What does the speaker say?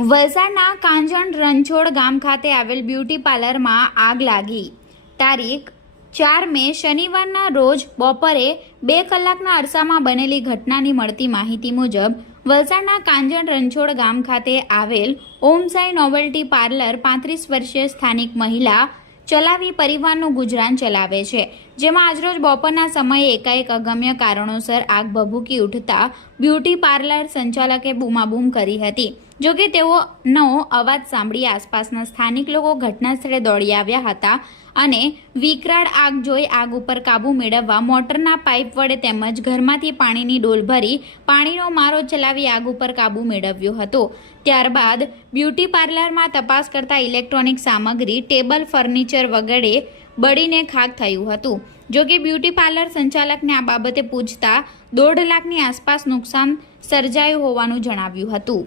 વલસાડના કાંજણ રણછોડ ગામ ખાતે આવેલ બ્યુટી પાર્લરમાં આગ લાગી. તારીખ ચાર મે શનિવારના રોજ બપોરે બે કલાકના અરસામાં બનેલી ઘટનાની મળતી માહિતી મુજબ વલસાડના કાંજણ રણછોડ ગામ ખાતે આવેલ ઓમ સાઈ નોવેલ્ટી પાર્લર પાંત્રીસ વર્ષીય સ્થાનિક મહિલા ચલાવી પરિવારનું ગુજરાન ચલાવે છે. જેમાં આજરોજ બપોરના સમયે એકાએક અગમ્ય કારણોસર આગ ભભૂકી ઉઠતા બ્યુટી પાર્લર સંચાલકે બૂમાબૂમ કરી હતી. જોકે તેઓનો અવાજ સાંભળી આસપાસના સ્થાનિક લોકો ઘટનાસ્થળે દોડી આવ્યા હતા અને વિકરાળ આગ જોઈ આગ ઉપર કાબૂ મેળવવા મોટરના પાઇપ વડે તેમજ ઘરમાંથી પાણીની ડોલ ભરી પાણીનો મારો ચલાવી આગ ઉપર કાબૂ મેળવ્યો હતો. ત્યારબાદ બ્યુટી પાર્લરમાં તપાસ કરતા ઇલેક્ટ્રોનિક સામગ્રી, ટેબલ, ફર્નિચર વગેરે બળીને ખાક થયું હતું. જોકે બ્યુટી પાર્લર સંચાલકને આ બાબતે પૂછતા દોઢ લાખની આસપાસ નુકસાન સર્જાયું હોવાનું જણાવ્યું હતું.